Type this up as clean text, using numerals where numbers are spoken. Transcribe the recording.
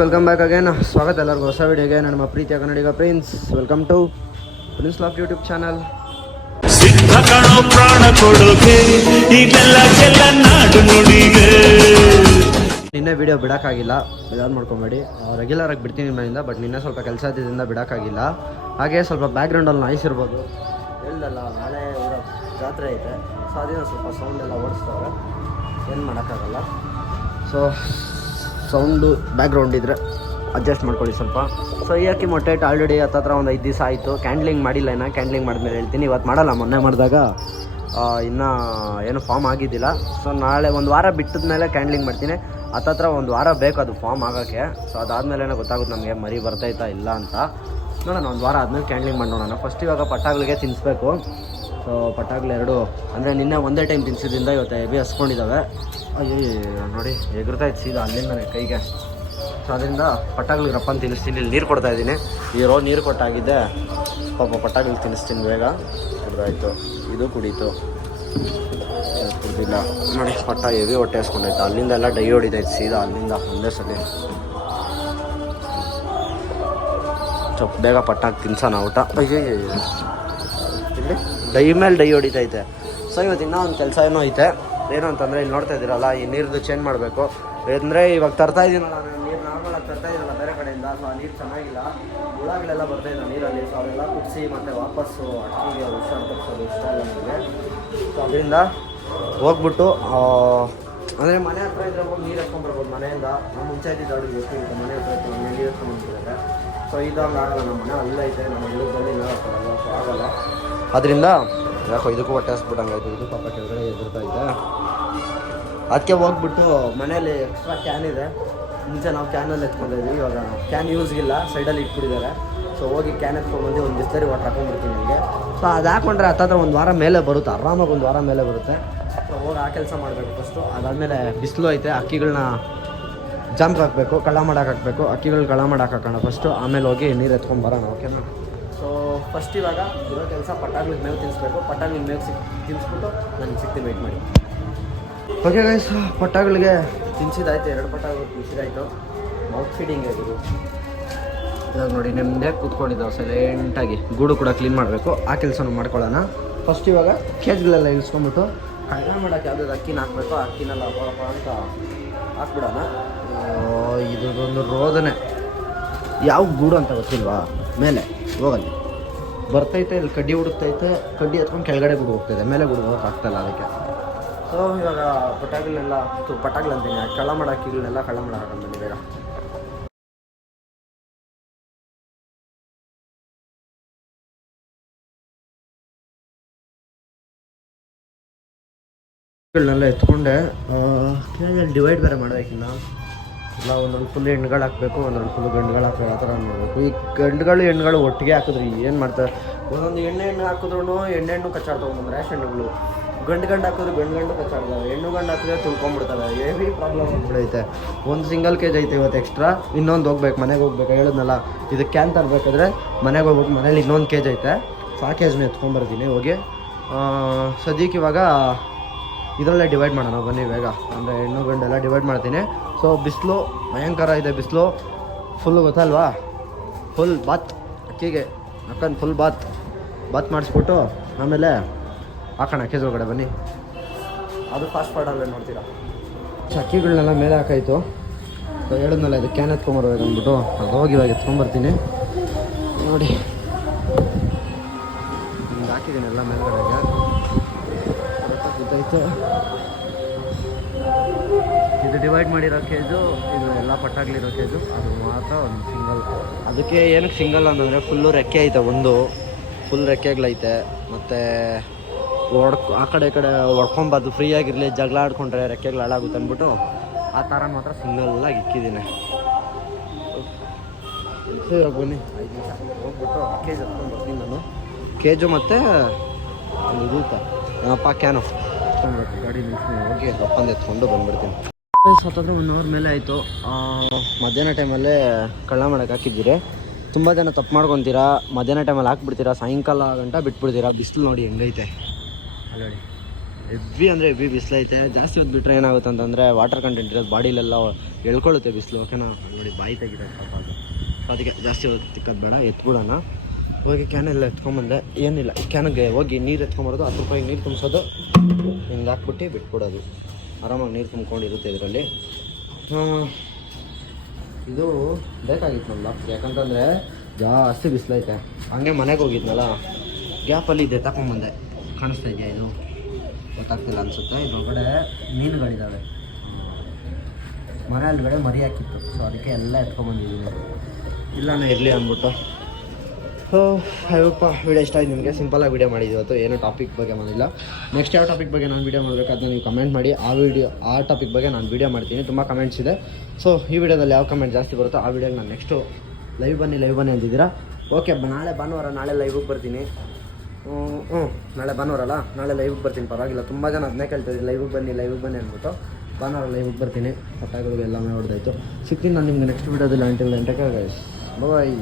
Welcome back again. ಸ್ವಾಗತ ಎಲ್ಲರಿಗೂ ಹೊಸ ವಿಡಿಯೋಗೆ. ನಮ್ಮ ಪ್ರೀತಿಯ ಕನ್ನಡಿಗ Prince. Welcome to Prince laugh YouTube channel. ಸಿದ್ಧ ಕಣೋ ಪ್ರಾಣ ಕೊಡೋಕೆ ಇದೆಲ್ಲ ನಾಡು ನುಡಿಗೆ. ನಿನ್ನೆ ವಿಡಿಯೋ ಬಿಡೋಕ್ಕಾಗಿಲ್ಲ, ಬೇಜಾರು ಮಾಡ್ಕೊಬೇಡಿ. ರೆಗ್ಯುಲರಾಗಿ ಬಿಡ್ತೀನಿ ಮನೆಯಿಂದ, ಬಟ್ ನಿನ್ನೆ ಸ್ವಲ್ಪ ಕೆಲಸ ಇದ್ದಿದ್ದರಿಂದ ಬಿಡೋಕ್ಕಾಗಿಲ್ಲ. ಹಾಗೆ ಸ್ವಲ್ಪ ಬ್ಯಾಕ್ಗ್ರೌಂಡಲ್ಲಿ ನಾಯ್ಸ್ ಇರ್ಬೋದು, ಹೇಳ್ದಲ್ಲ ನಾಳೆ ಜಾತ್ರೆ ಐತೆ, ಸೊ ಅದೇನೋ ಸ್ವಲ್ಪ ಸೌಂಡ್ ಎಲ್ಲ ಓಡಿಸ್ತವ್ರೆ, ಏನು ಮಾಡೋಕ್ಕಾಗಲ್ಲ. ಸೊ ಸೌಂಡು ಬ್ಯಾಕ್ಗ್ರೌಂಡ್ ಇದ್ದರೆ ಅಡ್ಜಸ್ಟ್ ಮಾಡ್ಕೊಳ್ಳಿ ಸ್ವಲ್ಪ. ಸೊ ಈ ಅಕ್ಕಿ ಮೊಟ್ಟೆ ಇಟ್ಟು ಆಲ್ರೆಡಿ ಹತ್ತತ್ರ ಒಂದು 5 ದಿವಸ ಆಯಿತು. ಕ್ಯಾಂಡ್ಲಿಂಗ್ ಮಾಡಿಲ್ಲ, ಇನ್ನು ಕ್ಯಾಂಡ್ಲಿಂಗ್ ಮಾಡಿದ್ಮೇಲೆ ಹೇಳ್ತೀನಿ. ಇವತ್ತು ಮಾಡಲ್ಲ, ಮೊನ್ನೆ ಮಾಡಿದಾಗ ಇನ್ನೂ ಏನು ಫಾರ್ಮ್ ಆಗಿದ್ದಿಲ್ಲ. ಸೊ ನಾಳೆ ಒಂದು ವಾರ ಬಿಟ್ಟಿದ ಮೇಲೆ ಕ್ಯಾಂಡ್ಲಿಂಗ್ ಮಾಡ್ತೀನಿ. ಹತ್ತತ್ರ ಒಂದು ವಾರ ಬೇಕು ಅದು ಫಾರ್ಮ್ ಆಗೋಕ್ಕೆ. ಸೊ ಅದಾದಮೇಲೆ ಗೊತ್ತಾಗುತ್ತೆ ನಮಗೆ ಮರಿ ಬರ್ತೈತಾ ಇಲ್ಲ ಅಂತ. ನೋಡೋಣ, ಒಂದು ವಾರ ಆದಮೇಲೆ ಕ್ಯಾಂಡ್ಲಿಂಗ್ ಮಾಡಿ ನೋಡೋಣ. ಫಸ್ಟ್ ಇವಾಗ ಪಟ್ಟಾಗ್ಲಿಗೆ ತಿನ್ನಿಸ್ಬೇಕು. ಸೊ ಪಟ್ಟಾಗ್ಲು ಎರಡು ಅಂದರೆ ನಿನ್ನೆ ಒಂದೇ ಟೈಮ್ ತಿನ್ನಿಸಿದ್ರಿಂದ ಇವತ್ತು ಹೆವಿ ಹಸ್ಕೊಂಡಿದ್ದಾವೆ. ಅಯ್ಯೋ ನೋಡಿ ಎಗ್ರತಾಯ್ತು ಸೀದಾ ಅಲ್ಲಿಂದನೇ ಕೈಗೆ. ಸೊ ಅದರಿಂದ ಪಟ್ಟಾಗ್ಲಿಗೆ ರಪ್ಪನ ತಿನ್ನಿಸ್ತೀನಿ. ಇಲ್ಲಿ ನೀರು ಕೊಡ್ತಾಯಿದ್ದೀನಿ. ನೀರು ಕೊಟ್ಟಾಗಿದ್ದೆ, ಪಾಪ ಪಟ್ಟಾಗ್ಲಿಗೆ ತಿನ್ನಿಸ್ತೀನಿ ಬೇಗ. ಕುಡ್ದಾಯ್ತು, ಇದು ಕುಡೀತು, ಕುಡ್ದಿಲ್ಲ ನೋಡಿ. ಪಟ್ಟ ಹೆವಿ ಹೊಟ್ಟೆ ಹಸ್ಕೊಂಡಾಯ್ತು. ಅಲ್ಲಿಂದ ಎಲ್ಲ ಡೈ ಹೊಡಿತೈತೆ ಸೀದಾ ಅಲ್ಲಿಂದ ಒಂದೇ ಸಲ. ಸ್ವಲ್ಪ ಬೇಗ ಪಟ್ಟಾಗಿ ತಿನ್ಸೋಣ ಊಟ. ಅಯ್ಯೋ ಇಲ್ಲಿ ಡೈ ಮೇಲೆ ಡೈ ಹೊಡಿತೈತೆ. ಸೊ ಇವತ್ತು ಇನ್ನೂ ಒಂದು ಕೆಲಸ ಏನೋ ಐತೆ. ಏನು ಅಂತಂದರೆ ಇಲ್ಲಿ ನೋಡ್ತಾ ಇದ್ದೀರಲ್ಲ, ಈ ನೀರ್ದು ಚೇಂಜ್ ಮಾಡಬೇಕು. ಅಂದರೆ ಇವಾಗ ತರ್ತಾ ಇದ್ದೀನಲ್ಲ ನಾನು ನೀರು, ನಾರ್ಮಲಾಗಿ ತರ್ತಾ ಇದ್ದೀನಲ್ಲ ಬೇರೆ ಕಡೆಯಿಂದ. ಸೊ ಆ ನೀರು ಚೆನ್ನಾಗಿಲ್ಲ, ಹುಳಗಳೆಲ್ಲ ಬರ್ತಾಯಿಲ್ಲ ನೀರಲ್ಲಿ. ಸೊ ಅವೆಲ್ಲ ಕುದಿಸಿ ಮತ್ತು ವಾಪಸ್ಸು ಅಕ್ಕಿಗೆ ಹುಷಾರು ತಪ್ಪಿಸೋದು ಇಷ್ಟ ಇಲ್ಲ ನನಗೆ. ಸೊ ಅದರಿಂದ ಹೋಗ್ಬಿಟ್ಟು ಅಂದರೆ ಮನೆ ಹತ್ರ ಇದ್ದರೆ ಹೋಗಿ ನೀರು ಎತ್ಕೊಂಡ್ಬರ್ಬೋದು ಮನೆಯಿಂದ. ನಾವು ಮುಂಚೆ ಇದ್ದಿದ್ದು ಅವ್ರಿಗೆ ಗೊತ್ತಿರುತ್ತೆ, ಮನೆ ಹತ್ರ ಇತ್ತು ಮನೆ ನೀರು ಎತ್ಕೊಂಡ್ಬಂದಿದ್ದಾರೆ. ಸೊ ಇದಂಗೆ ಆಗಲ್ಲ, ನಮ್ಮ ಮನೆ ಅಲ್ಲೈತೆ, ನಮ್ಮ ಇಲ್ಲದಲ್ಲಿ ನೀರು ಹಾಕೋಲ್ಲ. ಸೊ ಆಗಲ್ಲ. ಅದರಿಂದ ಯಾಕೋ ಇದಕ್ಕೂ ಹೊಟ್ಟೆ ಹಸ್ಬಿಟ್ಟಂಗಾಯ್ತು. ಇದು ಪಾಪ ಕೆಳಗಡೆ ಎದುರ್ತಾ ಇದೆ. ಅದಕ್ಕೆ ಹೋಗ್ಬಿಟ್ಟು ಮನೇಲಿ ಎಕ್ಸ್ಟ್ರಾ ಕ್ಯಾನ್ ಇದೆ. ಮುಂಚೆ ನಾವು ಕ್ಯಾನಲ್ಲಿ ಎತ್ಕೊಂಡಿದ್ವಿ, ಇವಾಗ ಕ್ಯಾನ್ ಯೂಸ್ಗಿಲ್ಲ, ಸೈಡಲ್ಲಿ ಇಟ್ಬಿಟ್ಟಿದ್ದಾರೆ. ಸೊ ಹೋಗಿ ಕ್ಯಾನ್ ಎತ್ಕೊಂಡ್ಬಂದು ಒಂದು ಬಿಸ್ಲರಿ ವಾಟರ್ ಹಾಕೊಂಡ್ಬಿಡ್ತೀನಿ ನನಗೆ. ಸೊ ಅದು ಹಾಕೊಂಡ್ರೆ ಹತ್ತತ್ರ ಒಂದು ವಾರ ಮೇಲೆ ಬರುತ್ತೆ, ಆರಾಮಾಗಿ ಒಂದು ವಾರ ಮೇಲೆ ಬರುತ್ತೆ. ಸೊ ಹೋಗಿ ಆ ಕೆಲಸ ಮಾಡಬೇಕು ಫಸ್ಟು. ಅದಾದಮೇಲೆ ಬಿಸಿಲು ಐತೆ, ಅಕ್ಕಿಗಳನ್ನ ಜಂಪ್ ಹಾಕಬೇಕು, ಕಳ್ಳ ಮಾಡಕ್ಕೆ ಹಾಕಬೇಕು. ಅಕ್ಕಿಗಳು ಕಳ್ಳ ಮಾಡಕ್ಕೆ ಹಾಕೋಣ ಫಸ್ಟು, ಆಮೇಲೆ ಹೋಗಿ ನೀರು ಎತ್ಕೊಂಡು ಬರೋಣ. ಓಕೆನಾ? ಸೊ ಫಸ್ಟ್ ಇವಾಗ ಇರೋ ಕೆಲಸ ಪಟ್ಟಾಗ್ಲಿಗೆ ಮೇವು ತಿನ್ನಿಸ್ಬೇಕು. ಪಟ್ಟಾಗ್ಲಿಗೆ ಮೇವು ತಿನ್ನಿಸ್ಬಿಟ್ಟು ನನಗೆ ಸಿಗ್ತೀನಿ, ವೆಯ್ಟ್ ಮಾಡಿ. ಓಕೆ ಗೈಸ್, ಪಟ್ಟಾಗ್ಲಿಗೆ ತಿನ್ಸಿದಾಯ್ತು, 2 ಪಟ್ಟಾಗ್ಲು ತಿನ್ಸಿದಾಯ್ತು. ಮೌತ್ ಫೀಡಿಂಗ್ ಆಗಿದ್ದು ಇವಾಗ ನೋಡಿ, ನೆಮ್ಮದಿಯಾಗಿ ಕೂತ್ಕೊಂಡಿದ್ದಾವೆ ಸೈಲೆಂಟಾಗಿ. ಗೂಡು ಕೂಡ ಕ್ಲೀನ್ ಮಾಡಬೇಕು, ಆ ಕೆಲಸನೂ ಮಾಡ್ಕೊಳ್ಳೋಣ. ಫಸ್ಟ್ ಇವಾಗ ಕೇಜ್ಗಳೆಲ್ಲ ಇಳಿಸ್ಕೊಂಬಿಟ್ಟು ಕಳ್ಳ ಮಾಡೋಕ್ಕೆ ಯಾವುದಾದ್ರು ಅಕ್ಕಿನ ಹಾಕಬೇಕು. ಆ ಅಕ್ಕಿನೆಲ್ಲ ಬರಪ್ಪ ಅಂತ ಹಾಕ್ಬಿಡೋಣ. ಇದೊಂದು ರೋದನೆ, ಯಾವ ಗೂಡು ಅಂತ ಗೊತ್ತಿಲ್ವಾ? ಮೇಲೆ ಹೋಗಲ್ಲಿ ಬರ್ತೈತೆ, ಇಲ್ಲಿ ಕಡ್ಡಿ ಹುಡುಕ್ತೈತೆ, ಕಡ್ಡಿ ಹತ್ಕೊಂಡು ಕೆಳಗಡೆ ಗೂಡು ಹೋಗ್ತಾಯಿದೆ, ಮೇಲೆ ಗೂಡು ಹೋಗೋಕೆ ಆಗ್ತಾಯಿಲ್ಲ ಅದಕ್ಕೆ. ಸೊ ಇವಾಗ ಪಟಾಗ್ಲನ್ನೆಲ್ಲ ಪಟಾಗ್ಲು ಅಂತೀನಿ, ಕಳ್ಳ ಮಾಡೋ ಅಕ್ಕಿಗಳನ್ನೆಲ್ಲ ಕಳ್ಳ ಮಾಡೋ ಹಾಕೊಂಡು ಬೇಗ. ಗಳನ್ನೆಲ್ಲ ಎತ್ಕೊಂಡೆ. ಕೇಜಲ್ಲಿ ಡಿವೈಡ್ ಬೇರೆ ಮಾಡಬೇಕಿನ್ನ. ಇಲ್ಲ ಒಂದೊಂದು ಫುಲ್ ಹೆಣ್ಗಳು ಹಾಕಬೇಕು, ಒಂದೊಂದು ಫುಲ್ ಗಂಡುಗಳು ಹಾಕಬೇಕು, ಆ ಥರ ಮಾಡಬೇಕು. ಈ ಗಂಡುಗಳು ಹೆಣ್ಣುಗಳು ಒಟ್ಟಿಗೆ ಹಾಕಿದ್ರಿ ಏನು ಮಾಡ್ತಾರೆ? ಒಂದೊಂದು ಎಣ್ಣೆ ಹಾಕಿದ್ರು ಎಣ್ಣೆಣ್ಣು ಕಚ್ಚಾಡ್ತಾವೆ. ಒಂದೊಂದು ರ್ಯಾಶ್ ಹೆಣ್ಣುಗಳು ಗಂಡು ಹಾಕಿದ್ರೆ ಗಂಡು ಕಚ್ಚಾಡ್ತವೆ, ಹೆಣ್ಣು ಹಾಕಿದ್ರೆ ತುಳ್ಕೊಂಡ್ಬಿಡ್ತವೆ. Heavy problem ಆಗ್ಬಿಡೈತೆ. ಒಂದು ಸಿಂಗಲ್ ಕೇಜ್ ಐತೆ ಇವತ್ತು ಎಕ್ಸ್ಟ್ರಾ. ಇನ್ನೊಂದು ಹೋಗ್ಬೇಕು, ಮನೆಗೆ ಹೋಗ್ಬೇಕು. ಹೇಳಿದ್ನಲ್ಲ, ಇದು ಕ್ಯಾನ್ ತರಬೇಕಾದ್ರೆ ಮನೆಗೆ ಹೋಗ್ಬೇಕು. ಮನೇಲಿ ಇನ್ನೊಂದು ಕೇಜ್ ಐತೆ, ಸೊ ಆ ಕೇಜ್ನ ಎತ್ಕೊಂಡ್ಬರ್ತೀನಿ ಹೋಗಿ. ಸದ್ಯಕ್ಕೆ ಇವಾಗ ಇದರಲ್ಲೇ ಡಿವೈಡ್ ಮಾಡೋಣ ಬನ್ನಿ ಬೇಗ. ಅಂದರೆ ಹೆಣ್ಣು ಗಂಡೆಲ್ಲ ಡಿವೈಡ್ ಮಾಡ್ತೀನಿ. ಸೊ ಬಿಸಿಲು ಭಯಂಕರ ಇದೆ, ಬಿಸಿಲು ಫುಲ್ಲು ಗೊತ್ತಲ್ವಾ? ಫುಲ್ ಬಾತ್ ಅಕ್ಕಿಗೆ ಅಕ್ಕನ ಫುಲ್ ಬಾತ್ ಮಾಡಿಸ್ಬಿಟ್ಟು ಆಮೇಲೆ ಹಾಕೋಣ ಕೇಜ್ ಒಳಗಡೆ ಬನ್ನಿ. ಅದು ಫಾಸ್ಟ್ ಫಾರ್ಡಲ್ಲೇ ನೋಡ್ತೀರಾ. ಅಕ್ಕಿಗಳನ್ನೆಲ್ಲ ಮೇಲೆ ಹಾಕಾಯ್ತು. ಸೊ ಹೇಳಿದ್ನಲ್ಲ, ಇದು ಕ್ಯಾನ್ ಎತ್ಕೊಂಬರ್ಬೇಕು ಅಂದ್ಬಿಟ್ಟು ಅದು ಹೋಗಿ ಇವಾಗ ಎತ್ಕೊಂಬರ್ತೀನಿ ನೋಡಿ. ಹಿಂಗೆ ಹಾಕಿದ್ದೀನಿ ಎಲ್ಲ ಮೇಲ್ಗಡೆಗೆ, ಗೊತ್ತಾಯ್ತು. ಇದು ಡಿವೈಡ್ ಮಾಡಿರೋ ಕೇಜು, ಇದು ಎಲ್ಲ ಪಟ್ಟಾಗ್ಲಿರೋ ಕೇಜು, ಅದು ಮಾತ್ರ ಒಂದು ಸಿಂಗಲ್. ಅದಕ್ಕೆ ಏನಕ್ಕೆ ಸಿಂಗಲ್ ಅಂತಂದರೆ ಫುಲ್ಲು ರೆಕ್ಕೆ ಐತೆ, ಒಂದು ಫುಲ್ ರೆಕ್ಕೆಗಳೈತೆ. ಮತ್ತು ಆ ಕಡೆ ಈ ಕಡೆ ಹೊಡ್ಕೊಬಾರ್ದು, ಫ್ರೀಯಾಗಿರಲಿ. ಜಗಳ ಆಡ್ಕೊಂಡ್ರೆ ರೆಕ್ಕೆಗಳು ಹಾಳಾಗುತ್ತೆ ಅಂದ್ಬಿಟ್ಟು ಆ ಥರ ಮಾತ್ರ ಸಿಂಗಲ್ಲಾಗಿ ಇಕ್ಕಿದ್ದೀನಿ. ಸರಿ ಬನ್ನಿ, 5 ನಿಮಿಷ ಹೋಗ್ಬಿಟ್ಟು ಕೇಜ್ ಎತ್ಕೊಂಡು ಬರ್ತೀನಿ ನಾನು. ಕೇಜು ಮತ್ತು ಒಂದು ಇದೂತ ಕ್ಯಾನು ಎತ್ಕೊಳ್ಬೇಕು. ಗಾಡಿ ನಿಲ್ಸ್ಕೊಂಡು ಹೋಗಿ ರಪ್ಪಂದು ಎತ್ಕೊಂಡು ಬಂದುಬಿಡ್ತೀನಿ. ಸತ್ತಂದರೆ 1 ಅವರ್ ಮೇಲೆ ಆಯಿತು. ಮಧ್ಯಾಹ್ನ ಟೈಮಲ್ಲೇ ಕಳ್ಳ ಮಾಡೋಕ್ಕೆ ಹಾಕಿದ್ದೀರಿ. ತುಂಬ ಜನ ತಪ್ಪು ಮಾಡ್ಕೊತೀರಾ, ಮಧ್ಯಾಹ್ನ ಟೈಮಲ್ಲಿ ಹಾಕ್ಬಿಡ್ತೀರಾ, ಸಾಯಂಕಾಲ ಗಂಟ ಬಿಟ್ಬಿಡ್ತೀರಾ. ಬಿಸಿಲು ನೋಡಿ ಹೆಂಗೈತೆ, ಅಲ್ಲಡಿ ಹೆವಿ ಅಂದರೆ ಹೆವಿ ಬಿಸಿಲೈತೆ. ಜಾಸ್ತಿ ಹೊತ್ತು ಬಿಟ್ಟರೆ ಏನಾಗುತ್ತೆ ಅಂತಂದರೆ ವಾಟರ್ ಕಂಟೆಂಟ್ ಇರೋದು ಬಾಡಿಲೆಲ್ಲ ಎಳ್ಕೊಳ್ಳುತ್ತೆ ಬಿಸಿಲು. ಓಕೆನಾ, ನೋಡಿ ಬಾಯಿ ತೆಗಿದೆ ಪಾಪ ಅದು. ಅದಕ್ಕೆ ಜಾಸ್ತಿ ಹೊತ್ತು ತಿಕ್ಕೋದು ಬೇಡ, ಎತ್ಬಿಡೋಣ. ಹೋಗಿ ಕ್ಯಾನೆಲ್ಲ ಎತ್ಕೊಂಬಂದೆ. ಏನಿಲ್ಲ, ಕ್ಯಾನಿಗೆ ಹೋಗಿ ನೀರು ಎತ್ಕೊಂಬರೋದು, 10 ರೂಪಾಯಿಗೆ ನೀರು ತುಂಬಿಸೋದು, ಹಿಂಗೆ ಹಾಕ್ಬಿಟ್ಟು ಬಿಟ್ಬಿಡೋದು. ಆರಾಮಾಗಿ ನೀರು ತುಂಬ್ಕೊಂಡಿರುತ್ತೆ ಇದರಲ್ಲಿ. ಇದು ಬೇಕಾಗಿತ್ತು ನಮ್ದು, ಯಾಕಂತಂದರೆ ಜಾಸ್ತಿ ಬಿಸಿಲೈತೆ. ಹಂಗೆ ಮನೆಗೆ ಹೋಗಿದ್ನಲ್ಲ, ಗ್ಯಾಪಲ್ಲಿ ಇದೆ ತಗೊಂಬಂದೆ. ಕಾಣಿಸ್ತಾ ಇದೆಯಾ? ಇದು ಗೊತ್ತಾಗ್ತಿಲ್ಲ ಅನಿಸುತ್ತೆ. ಇದೊಳಗಡೆ ಮೀನುಗಳಿದ್ದಾವೆ. ಮನೆ ಅಲ್ಲಿಗಡೆ ಮರಿ ಹಾಕಿತ್ತು, ಸೊ ಅದಕ್ಕೆ ಎಲ್ಲ ಎತ್ಕೊಂಬಂದಿದ್ದೀನಿ. ಇಲ್ಲನೇ ಇರಲಿ ಅಂದ್ಬಿಟ್ಟು. ಅಯ್ಯಪ್ಪ, ವೀಡಿಯೋ ಇಷ್ಟ ಆಯ್ತು ನಿಮಗೆ. ಸಿಂಪಲಾಗಿ ವೀಡಿಯೋ ಮಾಡಿದ್ದು ಇವತ್ತು, ಏನು ಟಾಪಿಕ್ ಬಗ್ಗೆ ಮಾಡಿಲ್ಲ. ನೆಕ್ಸ್ಟ್ ಯಾವ ಟಾಪಿಕ್ ಬಗ್ಗೆ ನಾನು ವೀಡಿಯೋ ಮಾಡಬೇಕು ಅದನ್ನ ನೀವು ಕಮೆಂಟ್ ಮಾಡಿ. ಆ ಟಾಪಿಕ್ ಬಗ್ಗೆ ನಾನು ವೀಡಿಯೋ ಮಾಡ್ತೀನಿ. ತುಂಬ ಕಮೆಂಟ್ಸ್ ಇದೆ. ಸೊ ಈ ವಿಡಿಯೋದಲ್ಲಿ ಯಾವ ಕಮೆಂಟ್ ಜಾಸ್ತಿ ಬರುತ್ತೋ ಆ ವಿಡಿಯೋಗೆ ನಾನು ನೆಕ್ಸ್ಟು ಲೈವ್ ಬನ್ನಿ ಅಂತಿದ್ದೀರಾ. ಓಕೆ, ನಾಳೆ ಭಾನುವಾರ, ನಾಳೆ ಲೈವಿಗೆ ಬರ್ತೀನಿ. ನಾಳೆ ಭಾನುವಾರ ಅಲ್ಲ, ನಾಳೆ ಲೈವಿಗೆ ಬರ್ತೀನಿ. ಪರವಾಗಿಲ್ಲ, ತುಂಬ ಜನ ಅದನ್ನೇ ಕೇಳ್ತಿದ್ರಿ, ಲೈವಿಗೆ ಬನ್ನಿ ಅಂದ್ಬಿಟ್ಟು. ಭಾನುವಾರ ಲೈವಿಗೆ ಬರ್ತೀನಿ. ಪಟಾಕಿಗಳು ಎಲ್ಲமே ಹೊಡೆದಾಯ್ತು. ಸಿಗ್ತೀನಿ ನಾನು ನಿಮ್ಗೆ ನೆಕ್ಸ್ಟ್ ವಿಡಿಯೋದಲ್ಲಿ. ಅಂಟಿಲ್ ಗೈಸ್, ಬಾಯ್.